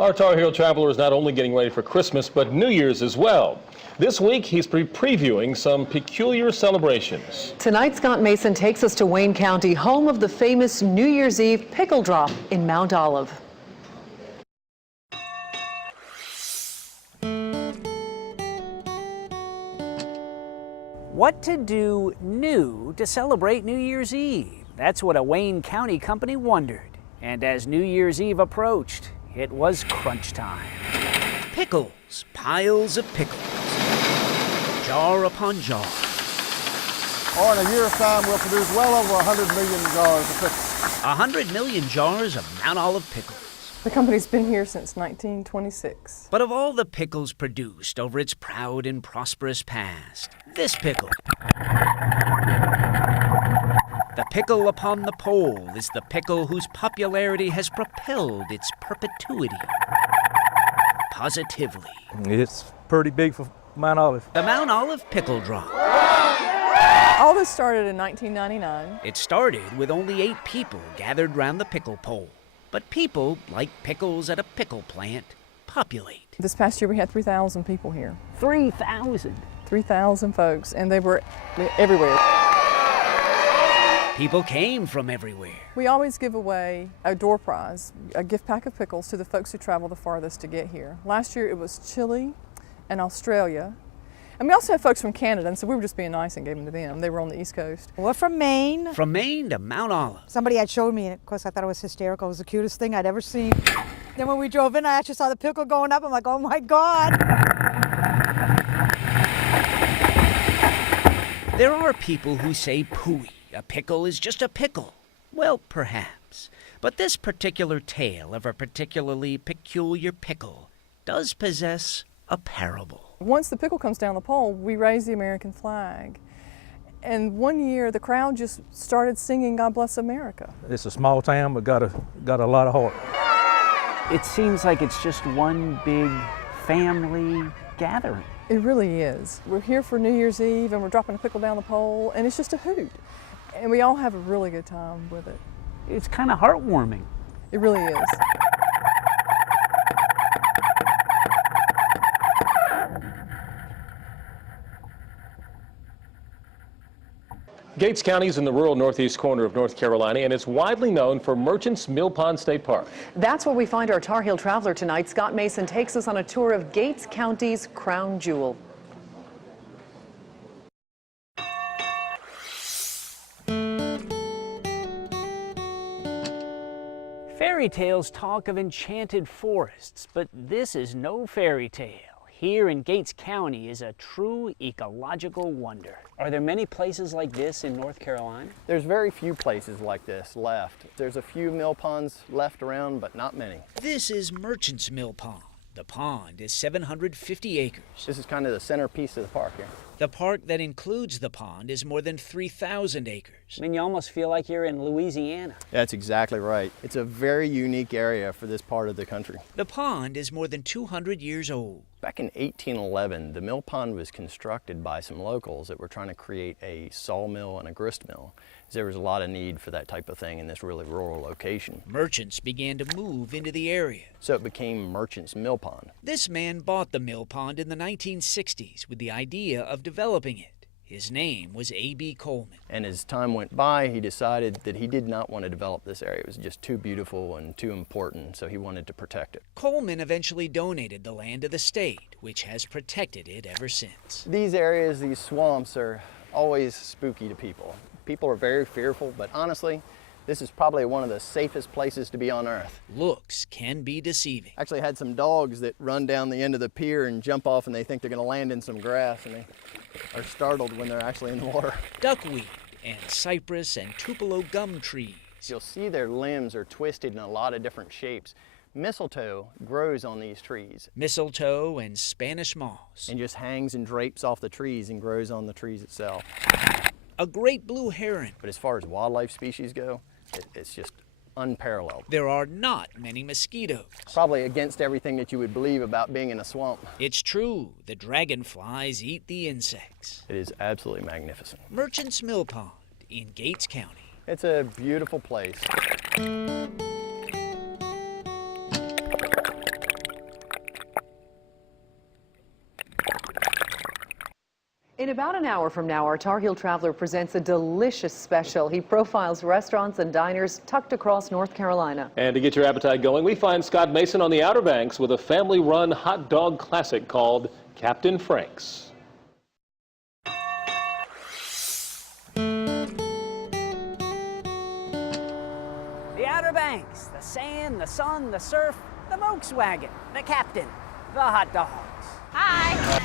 Our Tarheel traveler is not only getting ready for Christmas, but New Year's as well. This week, he's previewing some peculiar celebrations. Tonight, Scott Mason takes us to Wayne County, home of the famous New Year's Eve pickle drop in Mount Olive. What to do new to celebrate New Year's Eve? That's what a Wayne County company wondered. And as New Year's Eve approached, it was crunch time. Pickles, piles of pickles, jar upon jar. Or in a year's time, we'll produce well over 100 million jars of pickles. 100 million jars of Mount Olive pickles. The company's been here since 1926. But of all the pickles produced over its proud and prosperous past, this pickle, the pickle upon the pole, is the pickle whose popularity has propelled its perpetuity. Positively. It's pretty big for Mount Olive. The Mount Olive pickle drop. All this started in 1999. It started with only 8 people gathered round the pickle pole. But people, like pickles at a pickle plant, populate. This past year we had 3,000 people here. 3,000. 3,000 folks, and they were everywhere. People came from everywhere. We always give away a door prize, a gift pack of pickles to the folks who travel the farthest to get here. Last year it was Chile and Australia. And we also have folks from Canada, and so we were just being nice and gave them to them. They were on the East Coast. We're from Maine. From Maine to Mount Olive. Somebody had showed me, and of course I thought it was hysterical. It was the cutest thing I'd ever seen. Then when we drove in, I actually saw the pickle going up. I'm like, oh my God. There are people who say pooey, a pickle is just a pickle. Well, perhaps. But this particular tale of a particularly peculiar pickle does possess a parable. Once the pickle comes down the pole, we raise the American flag. And one year, the crowd just started singing God Bless America. It's a small town, but got a lot of heart. It seems like it's just one big family gathering. It really is. We're here for New Year's Eve, and we're dropping a pickle down the pole, and it's just a hoot. And we all have a really good time with it. It's kind of heartwarming. It really is. Gates County is in the rural northeast corner of North Carolina, and it's widely known for Merchants Mill Pond State Park. That's where we find our Tarheel traveler tonight. Scott Mason takes us on a tour of Gates County's crown jewel. Fairy tales talk of enchanted forests, but this is no fairy tale. Here in Gates County is a true ecological wonder. Are there many places like this in North Carolina? There's very few places like this left. There's a few mill ponds left around, but not many. This is Merchants Mill Pond. The pond is 750 acres. This is kind of the centerpiece of the park here. The park that includes the pond is more than 3,000 acres. I mean, you almost feel like you're in Louisiana. That's exactly right. It's a very unique area for this part of the country. The pond is more than 200 years old. Back in 1811, the mill pond was constructed by some locals that were trying to create a sawmill and a grist mill. There was a lot of need for that type of thing in this really rural location. Merchants began to move into the area. So it became Merchants Mill Pond. This man bought the mill pond in the 1960s with the idea of developing it. His name was A.B. Coleman. And as time went by, he decided that he did not want to develop this area. It was just too beautiful and too important, so he wanted to protect it. Coleman eventually donated the land to the state, which has protected it ever since. These areas, these swamps, are always spooky to people. People are very fearful, but honestly, this is probably one of the safest places to be on Earth. Looks can be deceiving. Actually had some dogs that run down the end of the pier and jump off, and they think they're going to land in some grass, and they are startled when they're actually in the water. Duckweed and cypress and tupelo gum trees. You'll see their limbs are twisted in a lot of different shapes. Mistletoe grows on these trees. Mistletoe and Spanish moss. And just hangs and drapes off the trees and grows on the trees itself. A great blue heron. But as far as wildlife species go, it's just unparalleled. There are not many mosquitoes. Probably against everything that you would believe about being in a swamp. It's true. The dragonflies eat the insects. It is absolutely magnificent. Merchants Mill Pond in Gates County. It's a beautiful place. In about an hour from now, our Tarheel traveler presents a delicious special. He profiles restaurants and diners tucked across North Carolina. And to get your appetite going, we find Scott Mason on the Outer Banks with a family-run hot dog classic called Captain Frank's. The Outer Banks, the sand, the sun, the surf, the Volkswagen, the captain, the hot dogs. Hi.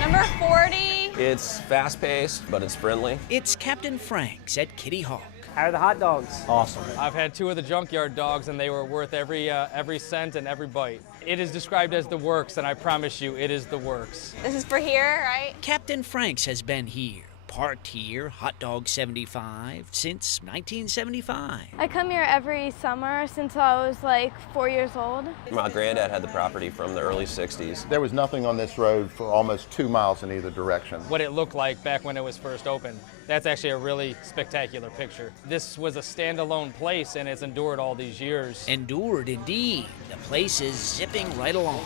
Number 40. It's fast-paced, but it's friendly. It's Captain Frank's at Kitty Hawk. How are the hot dogs? Awesome. I've had 2 of the junkyard dogs, and they were worth every cent and every bite. It is described as the works, and I promise you, it is the works. This is for here, right? Captain Frank's has been here, parked here, hot dog 75, since 1975. I come here every summer since I was like 4 years old. My granddad had the property from the early 60s. There was nothing on this road for almost 2 miles in either direction. What it looked like back when it was first opened. That's actually a really spectacular picture. This was a standalone place, and it's endured all these years. Endured indeed. The place is zipping right along.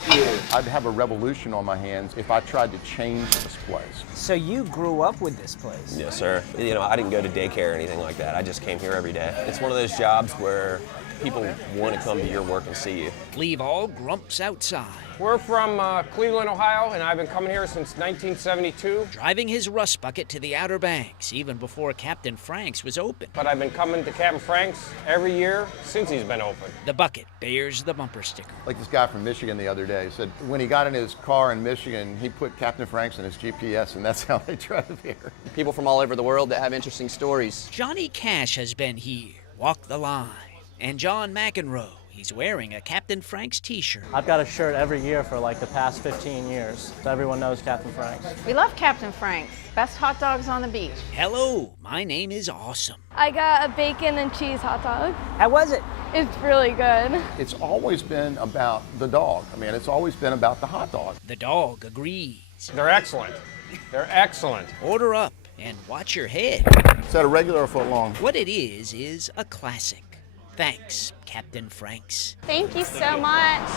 I'd have a revolution on my hands if I tried to change this place. So you grew up with this place? Yes, sir. You know, I didn't go to daycare or anything like that. I just came here every day. It's one of those jobs where people want to come to your work and see you. Leave all grumps outside. We're from Cleveland, Ohio, and I've been coming here since 1972. Driving his rust bucket to the Outer Banks, even before Captain Frank's was open. But I've been coming to Captain Frank's every year since he's been open. The bucket bears the bumper sticker. Like this guy from Michigan the other day said when he got in his car in Michigan, he put Captain Frank's in his GPS, and that's how they drove here. People from all over the world that have interesting stories. Johnny Cash has been here, walked the line. And John McEnroe, he's wearing a Captain Frank's t-shirt. I've got a shirt every year for like the past 15 years, so everyone knows Captain Frank's. We love Captain Frank's. Best hot dogs on the beach. Hello, my name is Awesome. I got a bacon and cheese hot dog. How was it? It's really good. It's always been about the dog. I mean, it's always been about the hot dog. The dog agrees. They're excellent. They're excellent. Order up and watch your head. Is that a regular or a foot long? What it is a classic. Thanks, Captain Frank's. Thank you so much.